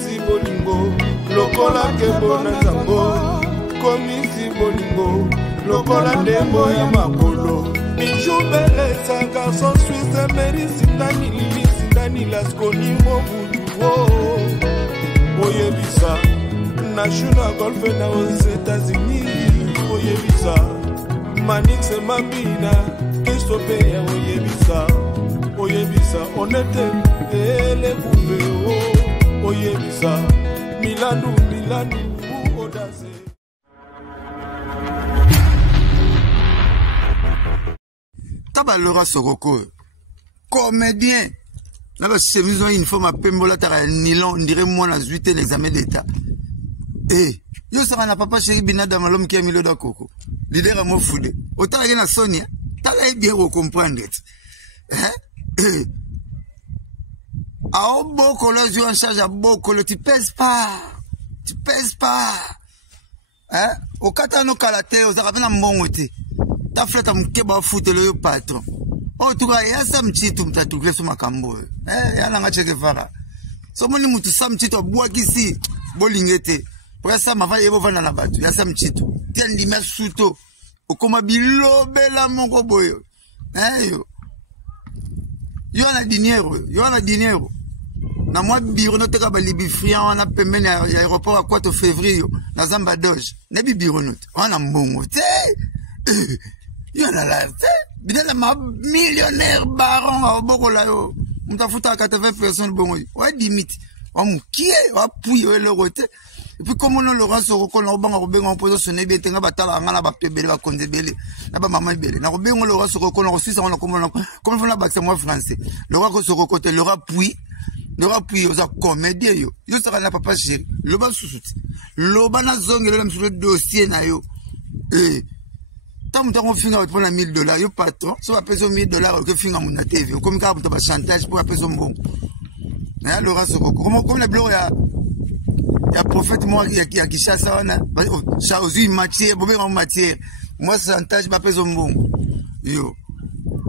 komisi bolingo lokola kebo na nzambo komisi bolingo lokola ndembo ya makolo bijubelesa garçon suisse meri sindani lili sindani laskoni mobuduo oyebisa national golf na aux États-Unis oyebisa manix mabina kestope ya oyebisa onete ele kubeo oyebisa milandu odase Tabalora Soroko comédien là bas chemise une forme à pembola tara nylon on dirait moi na 8 l'examen d'état yo sera na papa chéri binada malom qui a mis le dakoko leader à mo foudé autant na Sonia t'as bien comprendre au boko là je en charge à boko tu pèses pas au katano kalate aux arabes na mbongote ta fleta mkeba foot le patron oh tu ga ya sam chitu mtatukle so makambo yana ngacheke fara so moni mutu sam chitu abwakisi bolingete pour ça mava yebo vana na batu ya sam chitu tiendi masuto okoma bilobela mongo boyo yo na dinero na moi biro no teka ba libi friand on a pemene ya aéroport à 4 février na Zamba Doge na bibiro no on a mbongo yo na la bidela ma millionnaire baron a bokola yo mtafuta 80 personnes bongo wa limite wa mukie wa puyo le rote et puis comme on Laurent Soroko na obanga robenga on pose sonner bien tenga batala ngana ba pebele ba konzebele na ba mama bele na robenga Laurent Soroko na Suisse on comme fona ba moi français Laurent Soroko te Laurent puis aux comédien yo sera na papa chéri loba susuti loba na zongelo na msule dossier na yo tant on finit pour la $1000 yo patron so va payer $1000 que finit mon TV comme quand on va chantage pour payer son bon Laurent Soroko comme la gloire ya prophète moi qui a Kishasa wana chaozu matière bobe en matière moi chantage va payer son bon yo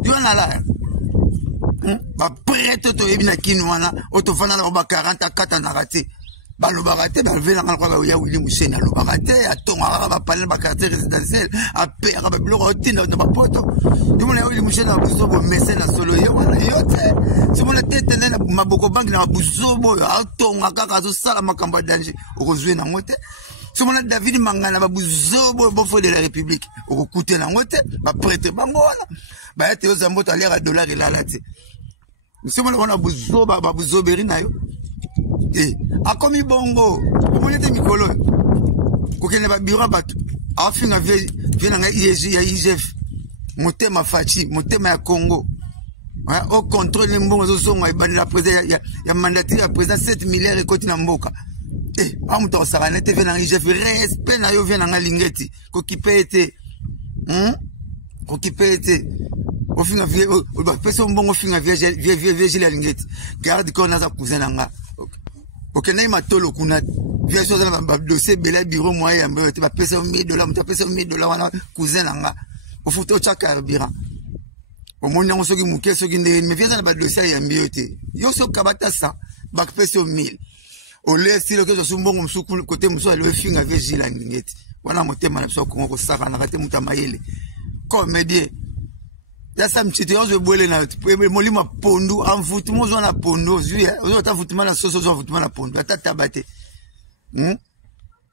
na la ba prête to ebina kinwana otofana na ba 44 na raté ba lo baraté ba vela ngala kwa ya Willy Mushena lo baraté atonga ba panel ba quartier résidentiel a père ba bloko otinda na ba poto dimona Willy Mushena buzobo message na solo yo wana yote simona tete na maboko bank na buzobo atonga kaka zo sala makamba danger okozwe na ngote simona David Mangana ba buzobo bofo de la République okokute na ngote ba prête bango wana ba ete ozambota lera dollar ilalati simona wana buzoba ba buzoberi na yo akomi bongo omonete mikolo kokene ba biro batu afinga viena nga IGF motema fachi motema ya Congo au contrôle mbongo zozonga ibani la président ya mandataire ya président 7 milliards ekoti na mboka amuta osaranete viena nga IGF respect na yo viena nga lingeti kokipete ofinga vie ba peso mbongo finga vie la lingeti garde qu'on a za cousin nga OK na matolo kuna bien sûr dans ba dossier bela bureau moi ya mbe te ba pesa $1000 muta pesa $1000 wana cousin nga au futo cha carburant au monde on soki muke soki ndeni me vient na ba dossier ya mbiote yo so kabata ça ba pesa 1000 au laisser le que je sumbongo msuku côté mso le finga vie la ngeti wana motema na so ko saka na kate muta mayele comédien ya sam chiti yo bwele na molimo pondu amfutumo zo na pondu zuya zo ta futuma na soso zo futuma na pondu atata bate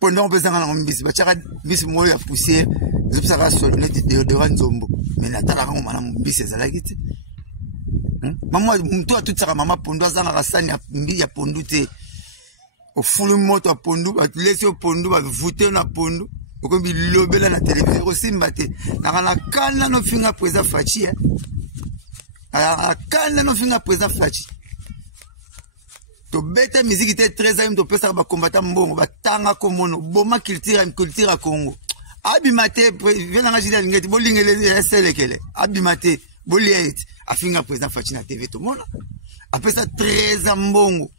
pondu on pesa na mbisi ba chaka mbisi mo ya poussière zo pesa so net deodorant zombo mais na tala ngo mana mbisi za kiti mama mtu atutaka mama pondu azanga kasani ya pondu te o fulu moto pondu ba lesi pondu ba voter na pondu okombi lobela na télévision osimba te na kana no finga président Fachi kana no finga président Fachi to beta musique te 13 ans to pesa ba combattant mbongo batanga komono boma culture ya Congo abimate vena nga jina lingeti bolingele selekele abimate boliet afinga président Fachi na TV to mona apesa 13 ans mbongo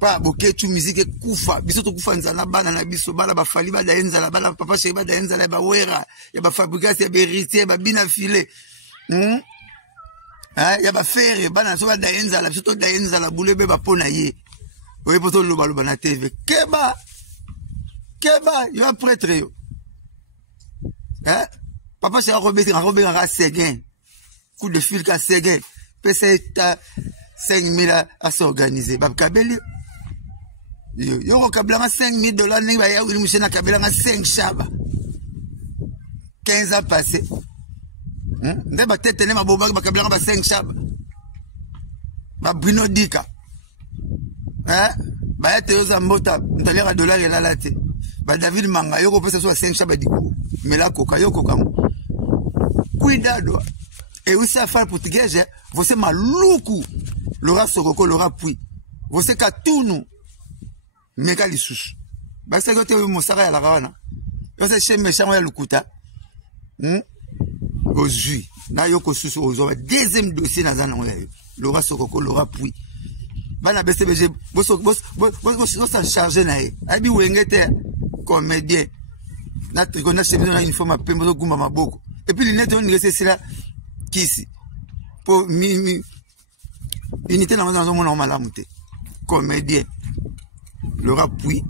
pa boketu musique kufa biso to kufa nzala bana na biso bala ba fali ba daenza bala papa chéri ba daenza la ba wera ya ba fabrication ya berité ba bina filé ya ba faire bana so ba daenza la biso to daenza la boulebe ba pona ye oye poto loba loba na TV keba yo prêtre yo hein papa c'est Robert à Seguin coup de fil ka Seguin pese ta 5 000 à s'organiser bab kabeli yo kabela $5 ni ba ya uli mushena kabela 5 shaba 15 ans passés nde ba tete ne maboba ba kabela ba 5 shaba ba Bruno Dika hein ba ete yo za mbota ndalera dollar la late ba David Manga yo ko pesa so 5 shaba diku mela koka yo koka cuidado e usa fala português você maluco Laura Sokoko Laura Pui você katunu meka lisusu basa ko te mosaka ya la wana yo se chez méchant ya lukuta ozui na yo ko susu ozo deuxième dossier na zana ya Laura Sokoko Laura Pui bana BCBG boso s'en charger na ye abi wengete comédien na tricona chemise na uniforme pembo zo gumba maboko et puis l'inete on laisse cela kisi pour unité na maison mon malamu te comédien Laura Pui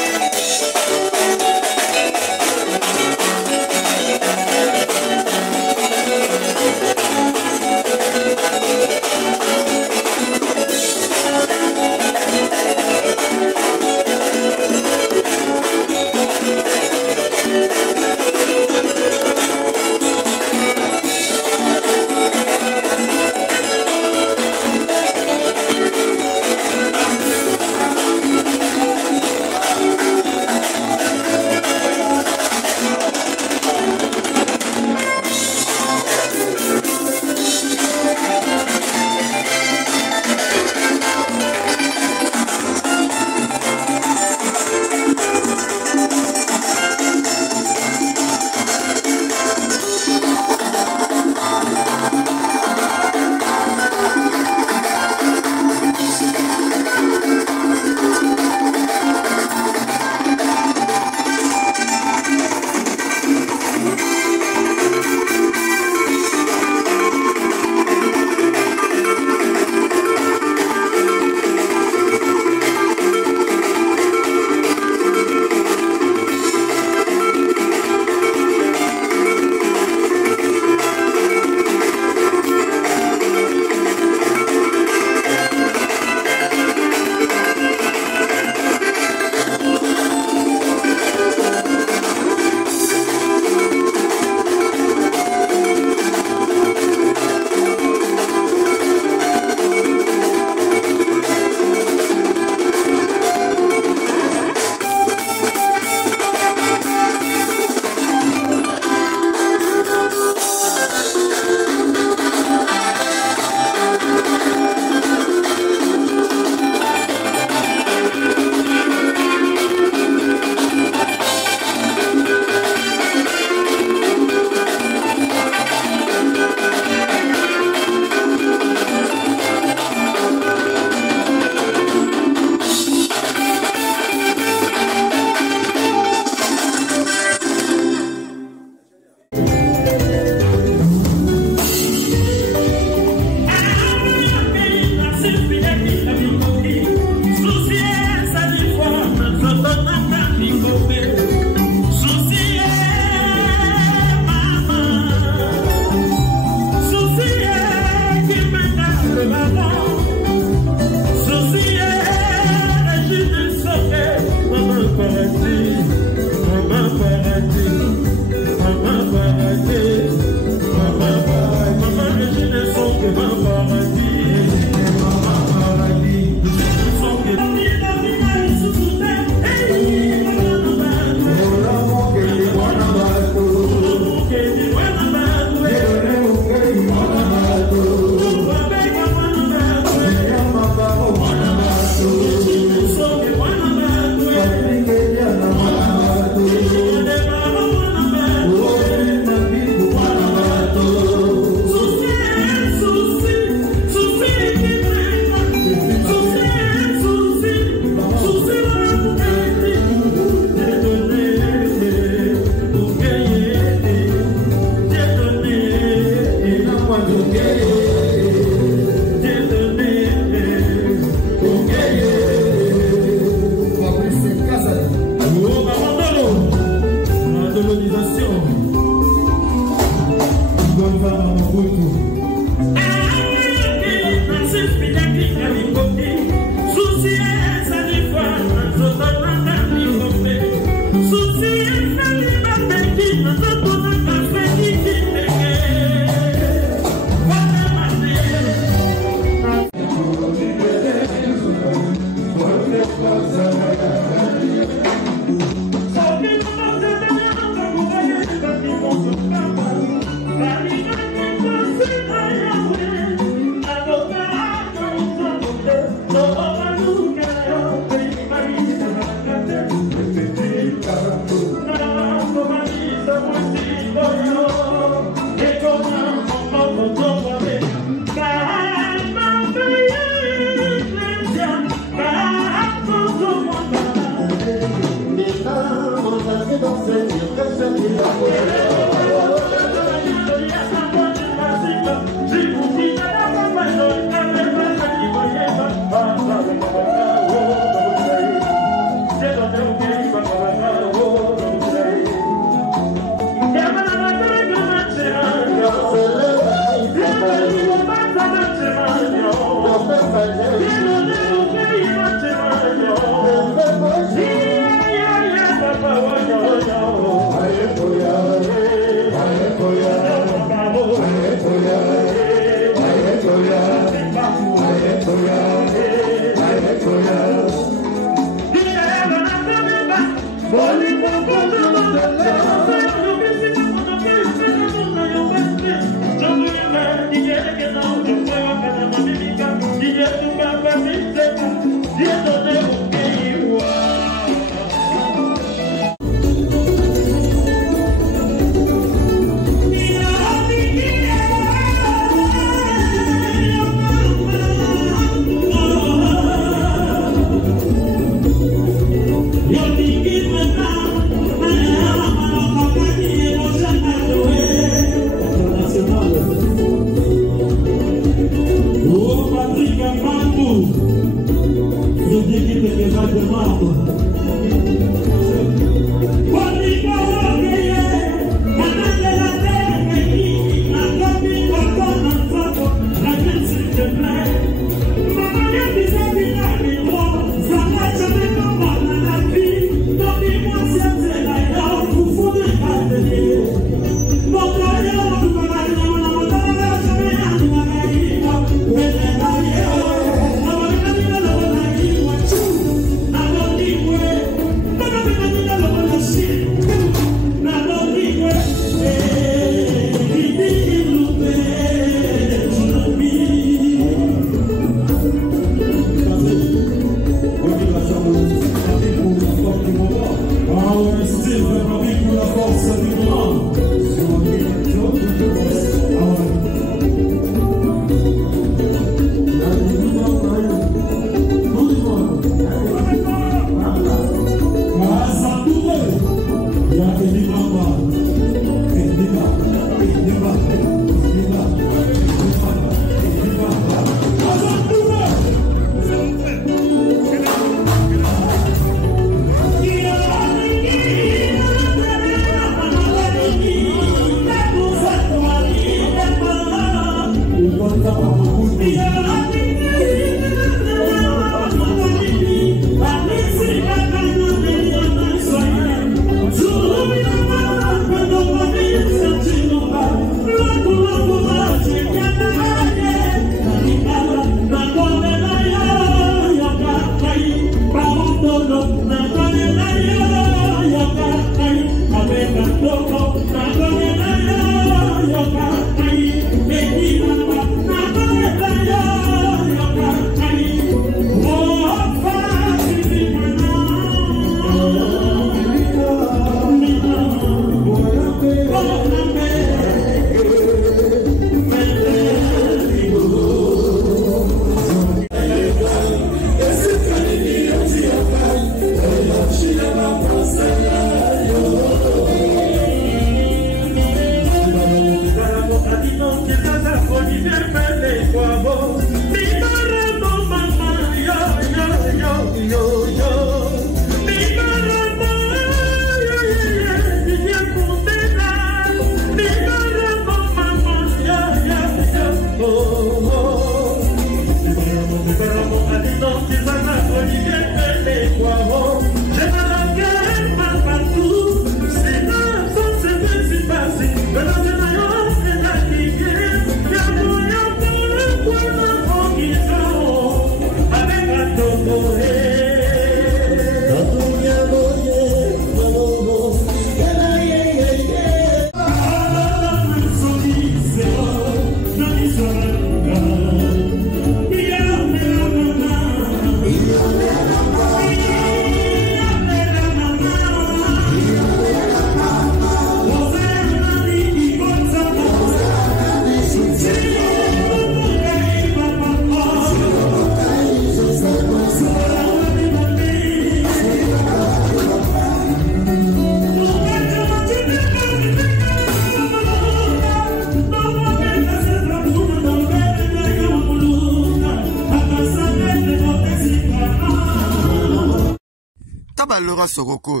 Laura Soroko,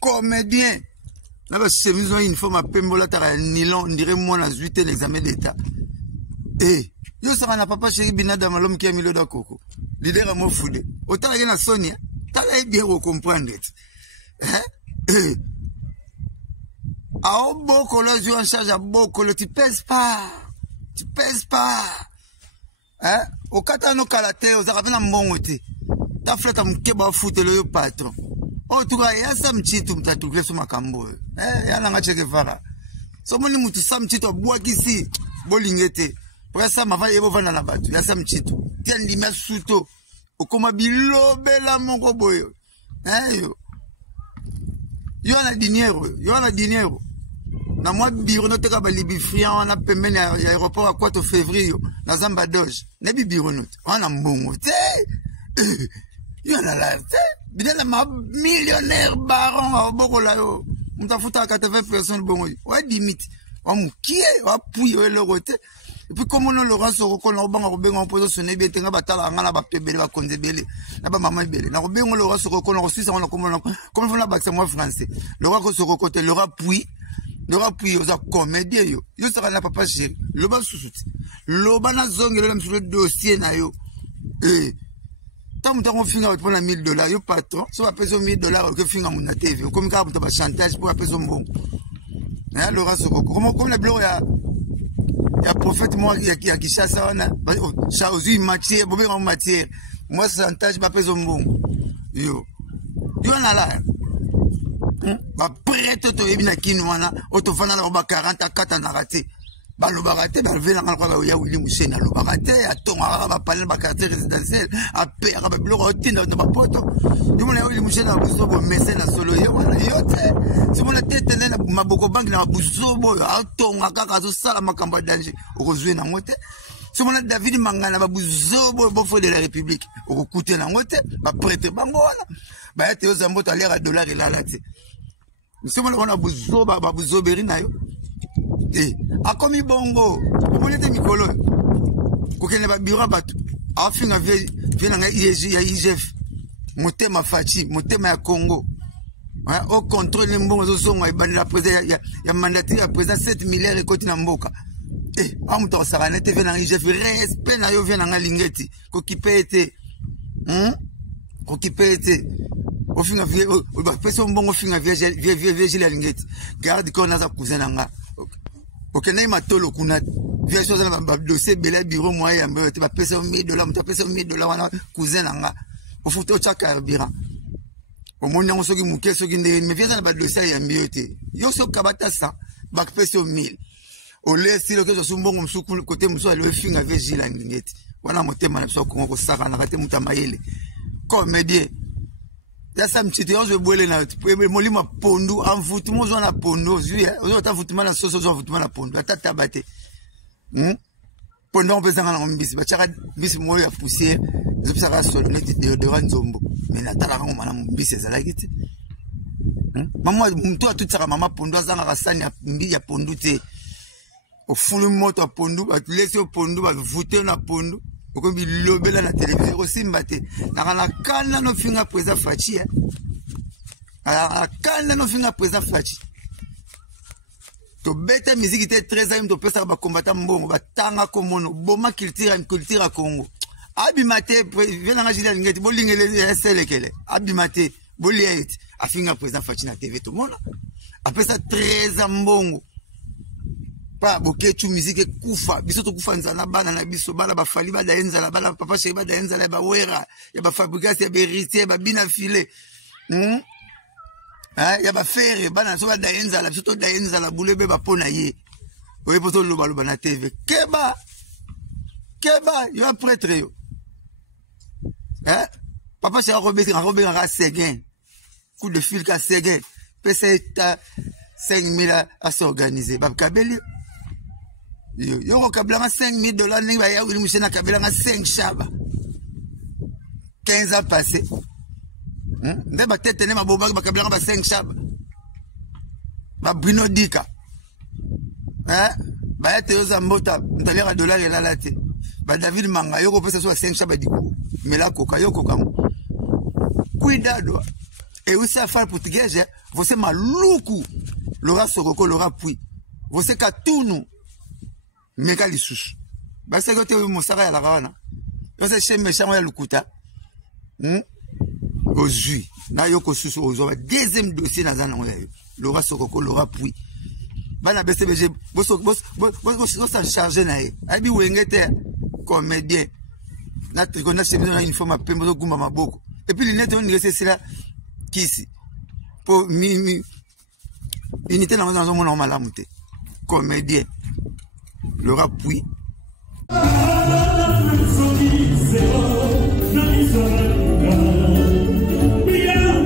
comédien. Là, c'est une forme à Pembola Nilon, on dirait moi, on a 8 l'examen d'État. Eh, yo, ça n'a pas chéri Binada Malom qui a mis le coco. Leader à mon foudé. Autant il y a Sonia, t'as bien comprendre. Hein? Ah, beaucoup, là, je en charge à beaucoup, tu pèses pas. Tu pèses pas. Hein? Au Katano Kalate, aux Arabes, on bon côté. Ta flette à m'keba foute le patron. Oh, tu vois, y'a ça m'chitu m'tatouklé sur ma cambo. Eh, y'a n'a cheke fara. So moni mutu ça m'chitu bois kisi. Bolingete. Pour ça, ma va yebo vana na batu. Y'a ça m'chitu. Tiens, lima suto. Okoma bilo bela mongo boyo. Eh, yo. Yo ana dinero. Yo ana dinero. Na moi, biro note ka balibi friand, on a pemene à l'aéroport à 4 février. Na Zamba Doge. Ne bi biro note. On a mbongo. Il y en a là, bien la millionnaire baron au Bokola, on t'a foutu à 80 personnes, bon, ouais, limite, on qui est, on appuie le côté, et puis comme on a Laurent Soroko, on a Robin, on pose son ébé, on a batala, on a battu, on a condé, on a pas maman belé, on a Robin, Laurent Soroko, on a reçu ça, on a comme on a battu moi français, Laurent Soroko, le rappui, aux comédiens, yo sera la papa chéri, le bas sous-sout, le bas na zong, le même sur le dossier, na yo, tant qu'on finit avec $1,000, yo patron, si on appelle ça $1,000, que finit à mon TV, comme quand on chantage pour appeler ça bon. Hein, Laurent Soroko, comme le blanc, il y a prophète, moi, qui a chasse, on a, chaosu, matière, bobé en matière. Moi, chantage, m'appelle ça bon. Yo, en a là. Bah, prête, tu es bien à qui nous, on a, autofana, on a 40 à 4 à raté. Bah, le baraté, bah, le vélan, on a Willy Mouchen, le baraté, à ton, à parler de quartier résidentiel, à paix, à le rotin, dans ma pote. Du moins, Willy Mouchen, à Bousso, au mécène, à Solo, si mon tête, ma boko banque, à Bousso, à ton, à Kakazo, Sala, ma camba danger, au Rosé, à Moté. Si mon David Mangana, à Bousso, au de la République, au Kouté, à Moté, bah, prête, bangoana. Bah, t'es aux amours, à l'air à $1 et là, là, tu sais. Si mon a Bousso, bah, Bousso, Berinayo. Eh, a komi bongo, vous êtes Mikolo. Vous n'avez pas bureau à battre. A fin à IGF. Mon thème à Fachi, mon thème à Congo. Au contrôle, les bons sont la présidence, il y a mandaté à présent 7 milliards et côté Namboka. Eh, en même temps, ça va n'être venu en IGF, respect na yo vient en Lingeti. Kokipé était. Kokipé était. Au fin à vie, personne bon au fin à vie, la Lingeti. Garde qu'on a sa cousin en ok, na matolo kuna via chose na dossier bela bureau moyen tu vas payer $1,000 tu vas payer $1,000 wana cousin nanga au faut au chaka carburant au monde on soki muke soki ndé mais via na dossier ya mbiote yo so kabata ça ba payer $1,000 au laisse le que je suis bon msuku côté mso le finga avec Gila ngeti wana motema na so ko saka na kate mutamayele comédien ya sa mchiti yo je boile na molima pondu envoûtement zo na pondu zo ta envoûtement na soso zo envoûtement na pondu ata tabate pendant pesa ngana mbisi ba chaka mbisi mo ya poussière zo pesa solo net de nzombo mais na tala ngo mana mbisi za lakiti maman mtu atutsaka mama pondu azanga kasani ya pondu te au fulu moto à pondu, va te laisser au pondu, va voter na pondu, au comme il lobela na télévision, aussi mbate. Na kana no finga presa fachi, na kana no finga presa fachi. To bête musique était très aimé, to pesa ba combattant mbongo, ba tanga komono, boma culture à Congo. Abimate, viens na jila ngeti, bolingele selekele. Abimate, boliet, a finga presa fachi na TV tout le monde. Après ça très ambongo. Pas bokechu musique kufa biso to kufa nzana bana na biso bana ba fali ba daenza la bana papa sheba daenza la ba wera ya ba fabrication ya beritier ba bina filé ya ba faire bana so ba daenza la biso to daenza la boulebe ba pona ye oye poto lo ba na TV keba yo prêtre yo papa sheba Robert ra Seguin coup de fil ka Seguin pesa 5 000 à s'organiser ba kabeli yo kablanga $5,000 ni ba ya wili mushena kabelanga 5 shaba 15 ans passés nde ba tete ne maboba ba kablanga ba 5 shaba ba Bruno Dika ba ya teoza mbota ntalera dollar et la late ba David Manga yo ko pesa so 5 shaba diku mela koka yo koka cuidado e usa fala português você maluco Laura Soroko Laura Pui você katunu meka lisusu basi kote mosaka ya lakawana yo se cheme chango ya lukuta ozui na yo ko susu ozo deuxième dossier na zana yo Laura Soroko Laura Pui bana BCBG boss s'en charger na ye abi wengete comédien na trikona cheme na uniforme a pembo gumba maboko et puis l'inete on dirait c'est là kisi pour unité dans un monde normal à monter comédien le rap oui Way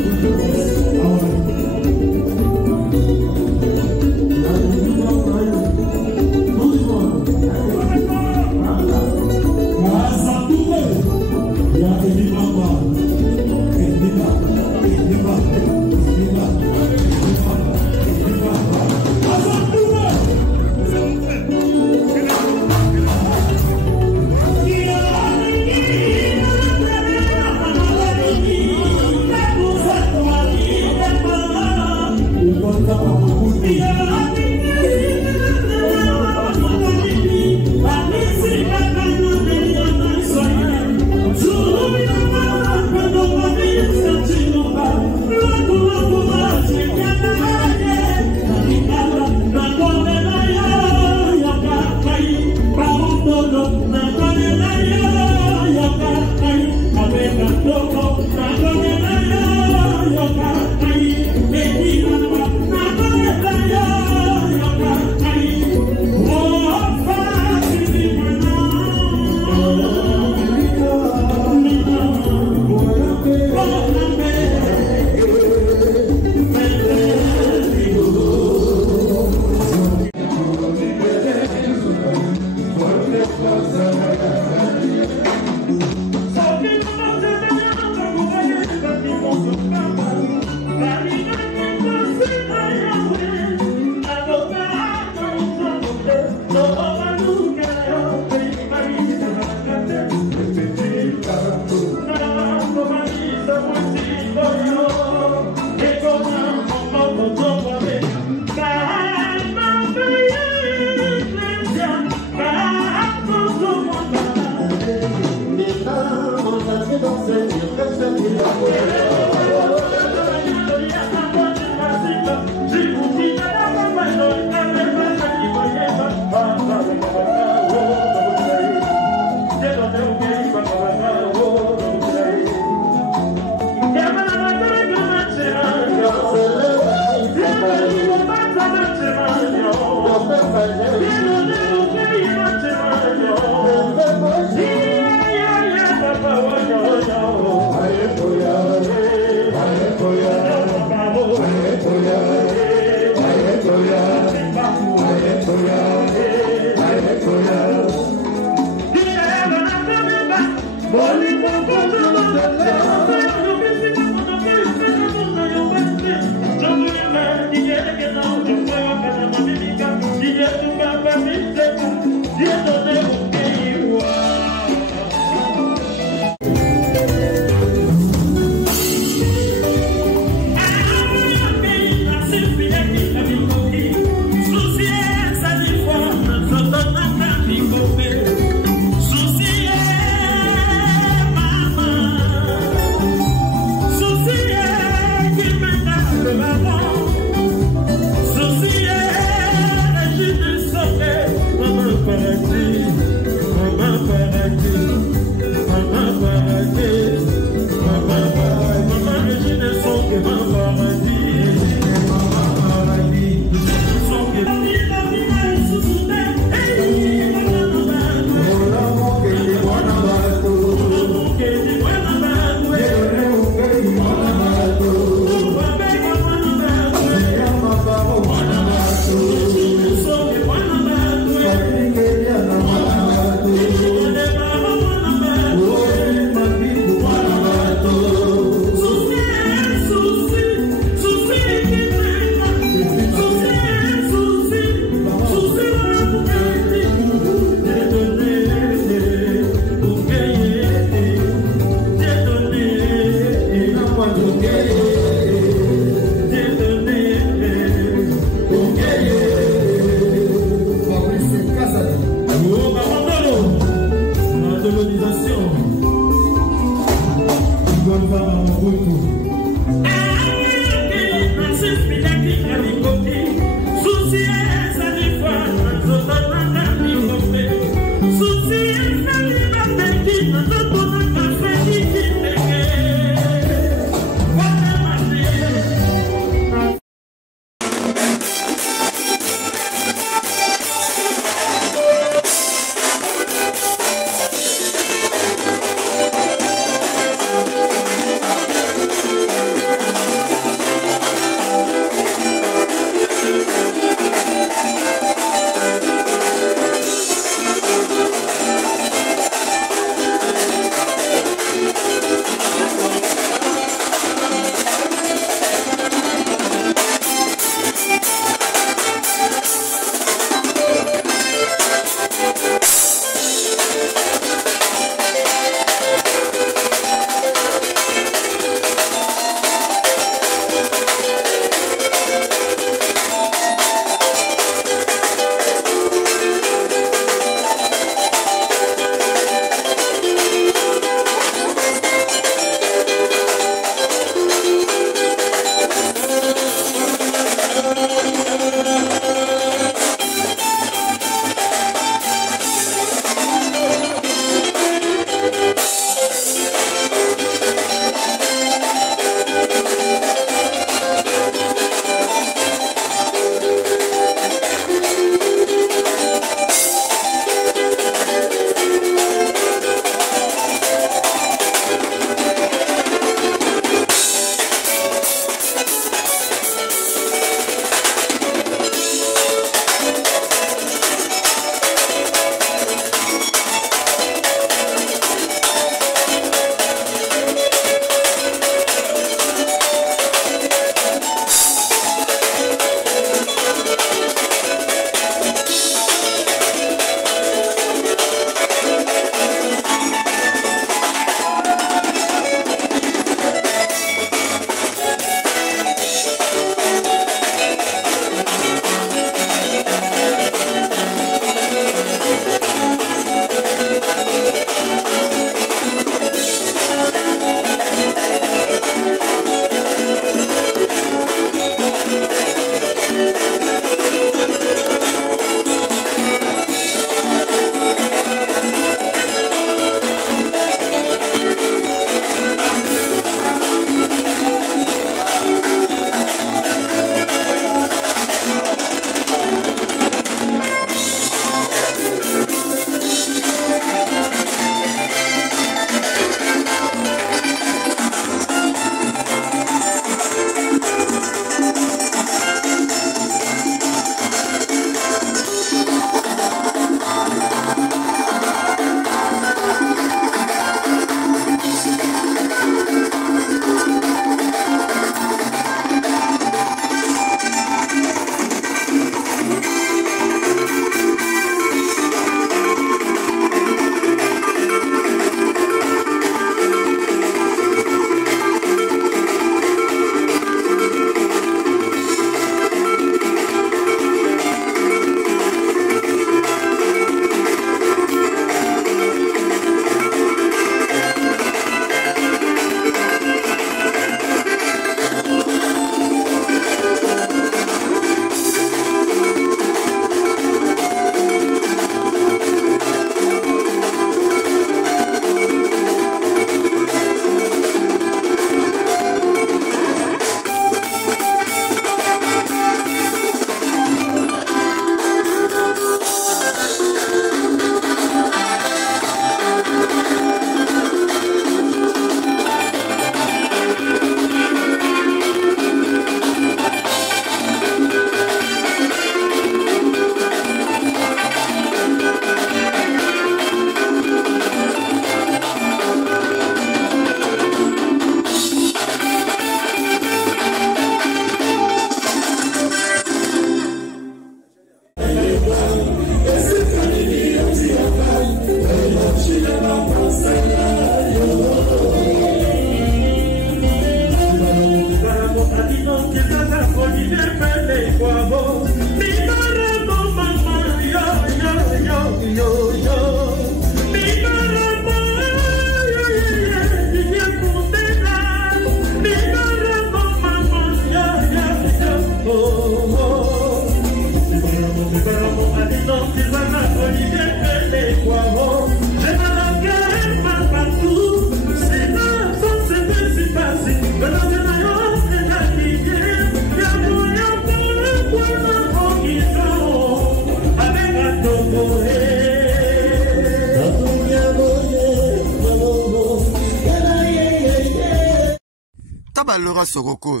Laura Soroko,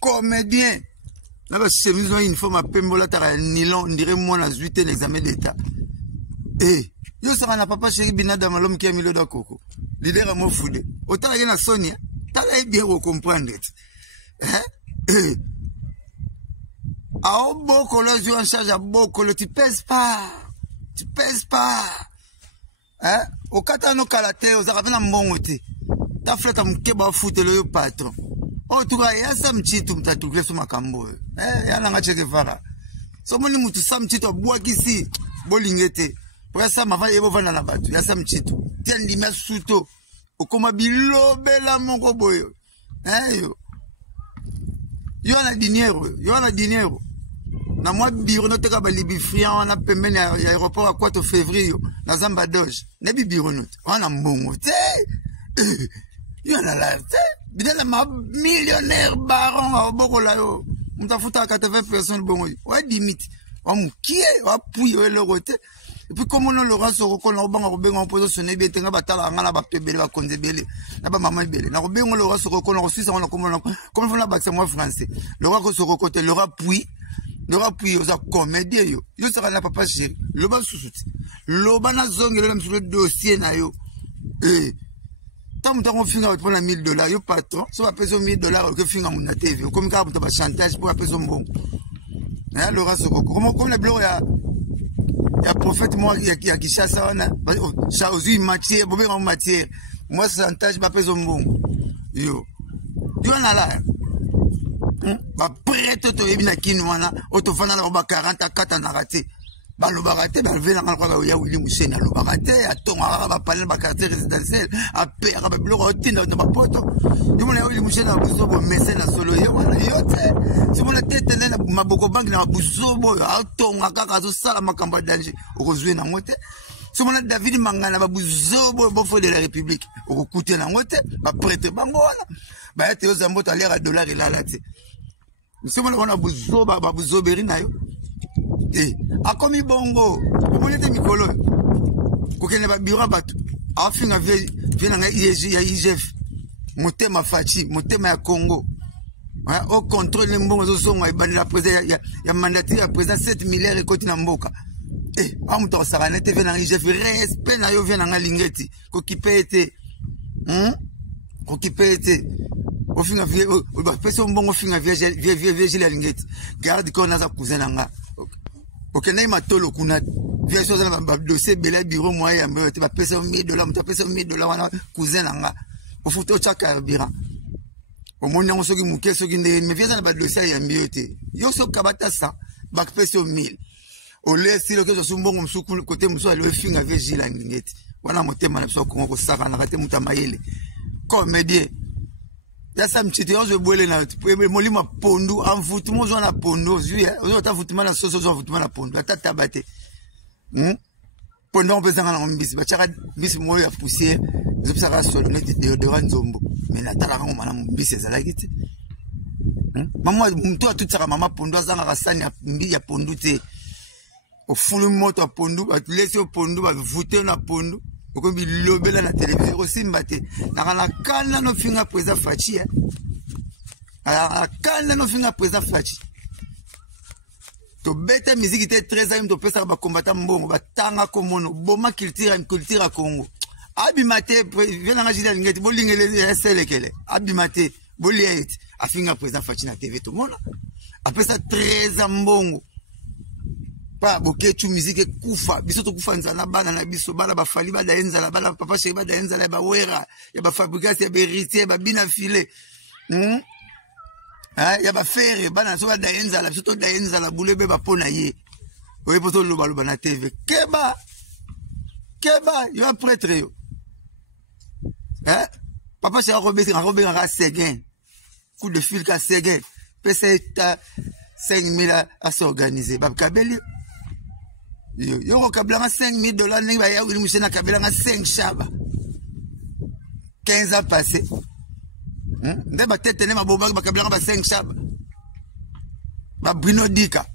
comédien. Là, chemise noire, une fois ma pembola tara nylon, on dirait moi, on a 8 ans l'examen d'état. Eh, yo sera na papa chéri binada malom qui a mis le coco. Leader à moi foudé. Autant la na Sonia, t'as l'air bien au comprendre. Eh, ah, beaucoup là, je en charge à beaucoup, tu pèses pas. Tu pèses pas. Hein? Au katano kalate, aux arabes mongoté. Ta flette à mkeba foute le patron. Oh, tu vois, y'a ça m'chitou m'tatouklé sur ma cambo. Eh, y'a n'a cheke fara. So moni mutu sam chito bois kisi, bolingete. Pour ça, ma vaille vana na batu. Y'a ça m'chitou. Tiens, l'image souto. Au koma bilo bela mongo boyo. Eh, yo. Yo na dinero. Yo na dinero. Na moi biro no teka balibi friand on a pembeni à aéroport à 4 février na Zamba Doge. Ne bi biro not. On a mbongo. Yo na la te. Bidela ma millionnaire baron au bokola yo. Mtafuta 80 personnes bongo. Ouais limite. On qui est on appuie le côté. Et puis comme on Laurent Soroko na obanga robenga en positionner bien tenga batala ngala ba pebele ba konzebele. Na ba mama bele. Na robenga Laurent Soroko na Suisse on comme on la battre moi français. Laurent Soroko te Laurent puis le rappui aux comédiens yo sera na papa chéri le ba susuti le ba na zonge le sur le dossier na yo tant on finit pour la $1000 yo patron so va payer $1000 que finit mon TV comme quand on va chantage pour payer son bon hein le reste comme le blog ya prophète moi ya Kishasa wana chaozi matière bobe en matière moi chantage pas payer son bon yo na la ba prête to ebina kinwana otofana na ba 44 na raté ba lo ba raté ba vela na kwa ya Willy Mushena lo ba raté atonga ba palais ba quartier résidentiel a père ba bloko otinda na ba poto yo mona Willy Mushena buzobo message na solo yo wana yote si mona tete na maboko bank na buzobo atonga kaka zo sala makamba danger okozwe na ngote si mona David Mangana ba buzobo bofo de la République okokuté na ngote ba prête bango wana ba ete yo zambo ta lera dollar ilalate. Si on a besoin de berinayo, a commis bongo, vous voulez des micolo, vous n'avez pas bureau batu, a fin à IGF, mon thème à Fachi, mon thème à Congo, au contrôle de mon son, il y a mandaté à présent 7 milliards et côté Namboka. Eh, à mon temps, ça va n'être venu à IGF, respect na yo vient à Lingeti, qui peut être, qui peut être. Au fin à vie, personne bon au fin à vie, la lingette. Garde qu'on a sa cousin nga. Ok, n'a pas tolo kuna. Viens sur un dossier bel bureau moyen, mais tu vas payer $1000, tu vas payer $1000 wana cousin nga. Au photo chaka bira. Au moins on se qui mouke se qui ne mais viens dans le dossier ya mbiote. Yo so kabata ça, bac payer 1000. Au laisser le que je suis bon comme sous côté muso le fin à vie la lingette. Wana motema na so ko saka na kate mutamayele. Comédien. Ya sa mchite on je boile na molima pondu en foutement on a pondu ozui on ta foutement na soso on foutement na pondu ata tabate pendant on peut s'en en bis ba chaka bis mo ya poussière je ça ra sol net de nzombo mais na tala ngo mana bis ezala kiti maman mto tout ça maman pondu azanga rasani ya pondu te au fulu moto pondu ba laisser au pondu ba voter na pondu. Comme il lobela la télévision aussi mbate na kana no finga presa fachi ala kana no finga presa fachi to beta musique était très aime to pesa ba combattant mbongo ba tanga komono boma culture Congo abimate vena ngajila lingeti bolingele selekele abimate boliet afinga presa fachi na TV to mona apesa très mbongo pa boketu musique kufa biso to kufa nzana bana na biso bana ba fali ba da enzala bana papa chéri ba da enzala ba wera ya ba fabrication ya ba héritier ba bina filé ya ba faire bana so ba da enzala biso to da enzala boulebe ba pona ye oye poto loba na TV keba yo prêtre yo papa chéri Robin a Seguin coup de fil ka Seguin pesa 5 000 à s'organiser ba kabeli yo kablanga $5,000 ni ba ya wili mushena kabelanga 5 shaba 15 ans passés nde ba tete ne maboba ba kablanga ba 5 shaba ba Bruno Dika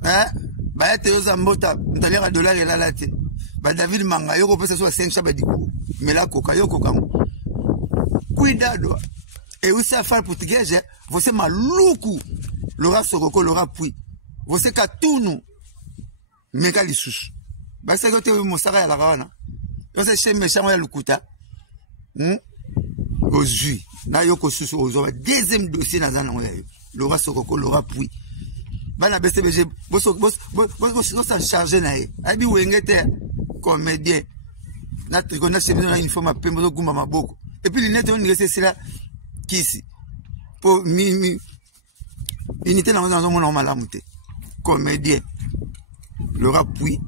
ba ete yo zambota mtalera dollar elala te ba David Manga yo ko pesa so 5 shaba diku mela koka yo koka cuidado e usa fala português você maluco Laura Sokoko Laura Pui você katunu meka lisusu basa ko te mosaka ya la wana yo se chez méchant ya lukuta ozui na yo ko susu ozo deuxième dossier na zana yo Laura Sokoko Laura Pui bana BCBG boso s'en charger na ye abi wengete comédien na tricona chemise na uniforme pembo zo gumba maboko et puis l'inete on négocier cela kisi pour unité na zo mona malamu te comédien Laura Pui